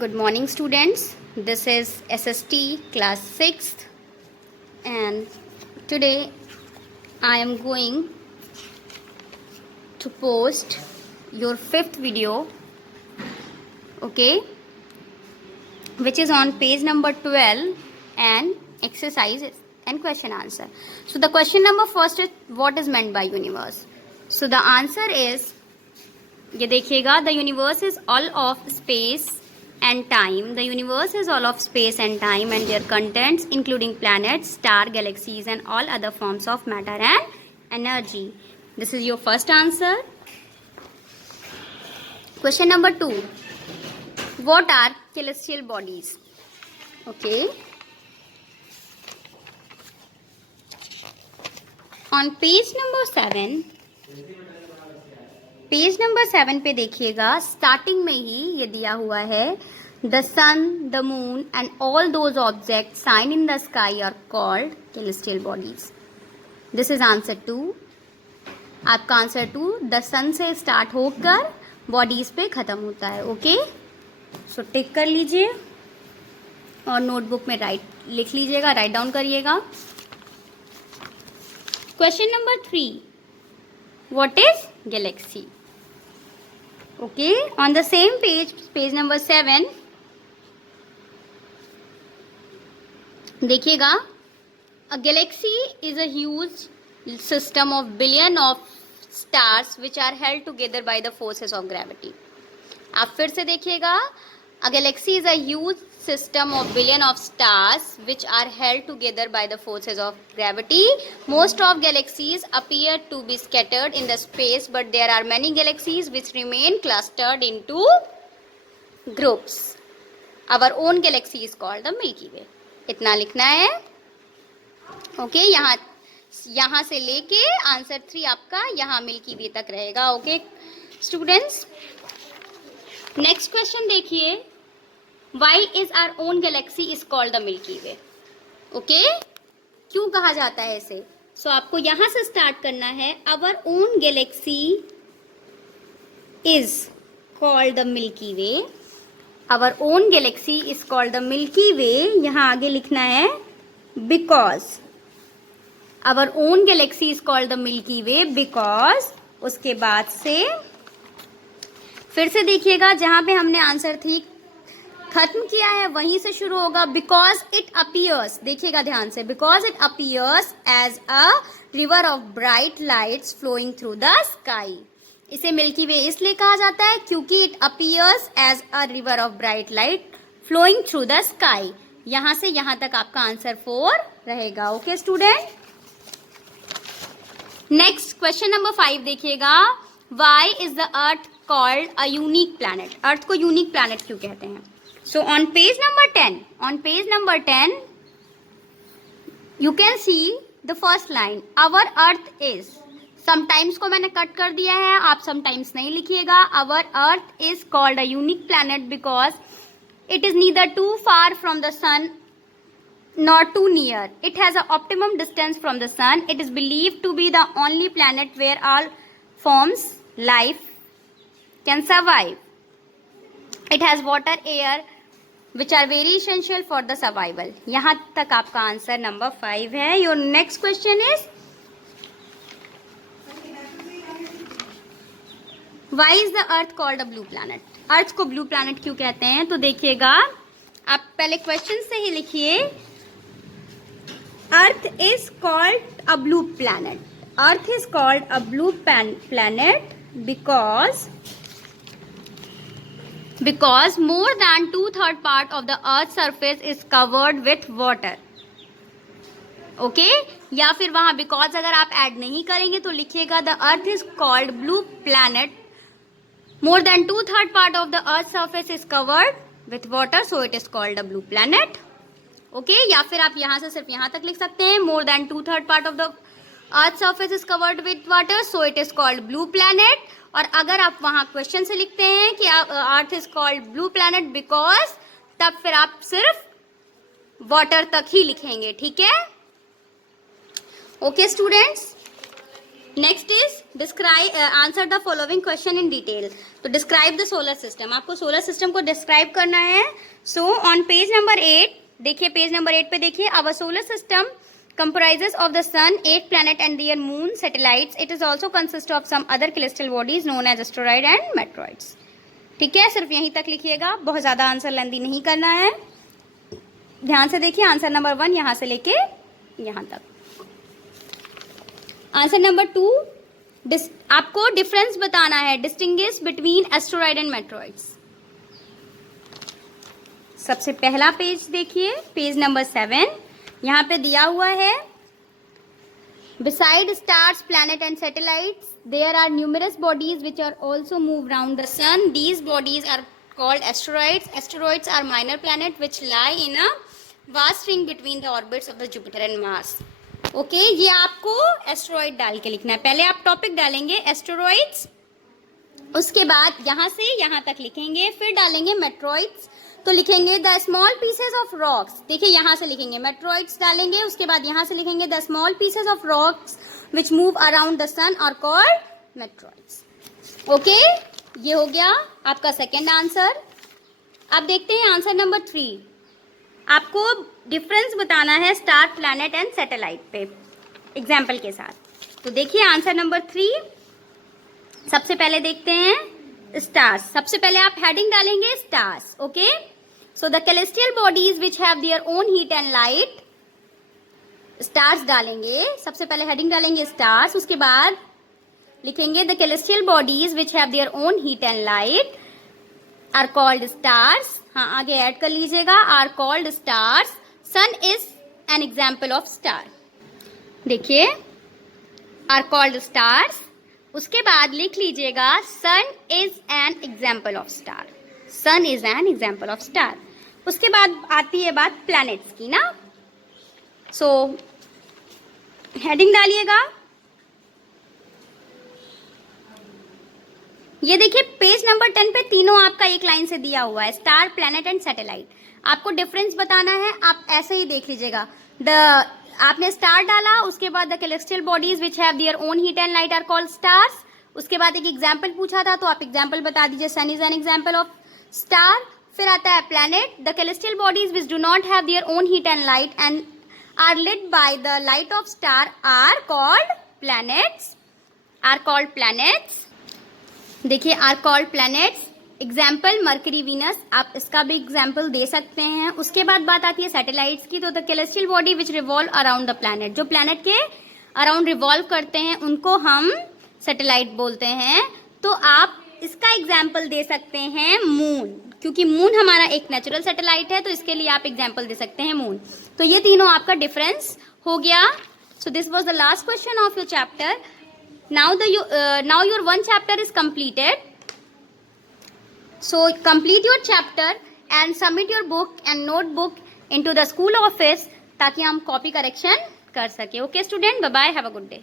Good morning, students. This is SST class 6th, and today I am going to post your 5th video, okay, which is on page number 12 and exercises and question answer. So the question number first is, what is meant by universe? So the answer is, ये देखिएगा, the universe is all of space and time. The universe is all of space and time and their contents, including planets, star, galaxies and all other forms of matter and energy. This is your first answer. Question number 2. What are celestial bodies? Okay. On page number 7, page number 7 पे देखिएगा, starting में ही ये दिया हुआ है, the sun, the moon and all those object shine in the sky are called celestial bodies. This is answer 2. आपका answer 2 the सन से start होकर बॉडीज पे खत्म होता है. ओके, सो टिक कर लीजिए और नोटबुक में लिख लीजिएगा, राइट डाउन करिएगा. Question number 3. What is Galaxy? Okay, on the same page, page number 7, देखिएगा, a galaxy is a huge system of billion of stars which are held together by the forces of gravity. आप फिर से देखिएगा, a galaxy is a huge system of billion of stars which are held together by the forces of gravity. Most of galaxies appear to be scattered in the space, but there are many galaxies which remain clustered into groups. Our own galaxy is called the Milky Way. इतना लिखना है. Okay, यहाँ से लेके answer 3 आपका यहाँ milky वे तक रहेगा. ओके स्टूडेंट्स, नेक्स्ट क्वेश्चन देखिए. Why is our own galaxy is called the Milky Way? Okay, क्यों कहा जाता है इसे? सो आपको यहां से स्टार्ट करना है. Our own galaxy is called the Milky Way. Our own galaxy is called the Milky Way. यहां आगे लिखना है because. Our own galaxy is called the Milky Way because. उसके बाद से फिर से देखिएगा, जहां पे हमने आंसर 3 खत्म किया है वहीं से शुरू होगा. बिकॉज इट अपीयर्स, देखिएगा ध्यान से, because it appears as a river of bright lights flowing through the sky. इसे मिल्की वे इसलिए कहा जाता है क्योंकि it appears as a river of bright light flowing through the sky. यहां से यहां तक आपका आंसर 4 रहेगा. Okay student, next question number 5 देखिएगा. Why is the earth called a unique planet? Earth को यूनिक प्लैनेट क्यों कहते हैं? So on page number 10, you can see the first line. Our earth is. Sometimes को मैंने cut कर दिया है, आप sometimes नहीं लिखिएगा. Our earth is called a unique planet because it is neither too far from the sun nor too near. It has an optimum distance from the sun. It is believed to be the only planet where all forms life can survive. It has water, air, which are very essential for the survival. यहाँ तक आपका answer number 5 है. Your next question is, why is the earth called a blue planet? अर्थ को blue planet क्यों कहते हैं? तो देखिएगा, आप पहले क्वेश्चन से ही लिखिए, earth is called a blue planet. Earth is called a blue planet because more than 2/3 part of the earth's surface is covered with water. Okay, या फिर वहां बिकॉज अगर आप ऐड नहीं करेंगे तो लिखिएगा, the earth is called blue planet, more than 2/3 part of the earth's surface is covered with water, so it is called a blue planet. Okay, या फिर आप यहां से सिर्फ यहां तक लिख सकते हैं, more than 2/3 part of the earth's surface is covered with water, so it is called blue planet. और अगर आप वहां क्वेश्चन से लिखते हैं कि earth is called blue planet because, तब फिर आप सिर्फ वाटर तक ही लिखेंगे. ठीक है? Okay students, next is describe answer the following question in detail. तो डिस्क्राइब द सोलर सिस्टम, आपको सोलर सिस्टम को डिस्क्राइब करना है। सो ऑन पेज नंबर 8 देखिए, पेज नंबर 8 पे देखिए, our solar system comprises of the sun, 8 planet and their moon satellites. It is also consist of some other celestial bodies known as asteroid and meteoroids. ठीक है, सिर्फ यहीं तक लिखिएगा, बहुत ज़्यादा आंसर लेंदी नहीं करना है। ध्यान से देखिए, आंसर नंबर 1 यहाँ से लेके यहाँ तक। आंसर नंबर 2, आपको डिफरेंस बताना है, distinguish between asteroid and meteoroids. सबसे पहला पेज देखिए, पेज नंबर 7, यहाँ पे दिया हुआ है, beside stars, planet and satellites there are numerous bodies which are also move round the sun. These bodies are called asteroids. Asteroids are minor planet which lie in a vast ring between the orbits of the Jupiter and Mars. Okay, ये आपको asteroid डाल के लिखना है। पहले आप topic डालेंगे asteroids, उसके बाद यहाँ से यहाँ तक लिखेंगे, फिर डालेंगे मेटेरॉइड्स, तो लिखेंगे the small pieces of rocks. देखिए यहाँ से लिखेंगे मेटेरॉइड्स डालेंगे, उसके बाद यहाँ से लिखेंगे the small pieces of rocks which move around the sun are called meteoroids. Okay, ये हो गया आपका सेकेंड आंसर। अब देखते हैं आंसर नंबर 3। आपको डिफरेंस बताना है स्टार, प्लैनेट एंड सैटेलाइट पे एग्जाम्पल के साथ। तो देखिए आंसर नंबर 3, सबसे पहले देखते हैं स्टार्स। सबसे पहले आप हेडिंग डालेंगे stars. Okay, so the celestial bodies which have their own heat and light, stars डालेंगे। सबसे पहले हेडिंग डालेंगे स्टार्स, उसके बाद लिखेंगे the celestial bodies which have their own heat and light are called stars. हाँ, आगे ऐड कर लीजिएगा, are called stars. Sun is an example of star. देखिए, आर कॉल्ड स्टार्स, उसके बाद लिख लीजिएगा sun is an example of star. Sun is an example of star. उसके बाद आती है बात प्लैनेट्स की ना। सो हेडिंग डालिएगा। ये देखिए पेज नंबर 10 पे तीनों आपका एक लाइन से दिया हुआ है, स्टार, प्लैनेट एंड सैटेलाइट। आपको डिफरेंस बताना है, आप ऐसे ही देख लीजिएगा। आपने स्टार डाला, उसके बाद the celestial bodies which have their own heat and light are called stars. उसके बाद एक एग्जाम्पल पूछा था, तो आप एग्जाम्पल बता दीजिए, sun is an example of star. फिर आता है planet, the celestial bodies which do not have their own heat and light and are lit by the light of star are called planets. Are called planets. देखिए, are called planets. Example Mercury, Venus, आप इसका भी example दे सकते हैं। उसके बाद बात आती है सैटेलाइट्स की, तो the celestial body which revolve around the planet, जो प्लैनेट के अराउंड रिवॉल्व करते हैं उनको हम सैटेलाइट बोलते हैं। तो आप इसका एग्जाम्पल दे सकते हैं मून, क्योंकि मून हमारा एक नेचुरल सैटेलाइट है, तो इसके लिए आप एग्जाम्पल दे सकते हैं मून। तो ये तीनों आपका डिफरेंस हो गया। So this was the last question of your chapter. Now your one chapter is completed. So complete your chapter and submit your book and notebook into the school office ताकि हम copy correction कर सके। Okay student, bye bye, have a good day.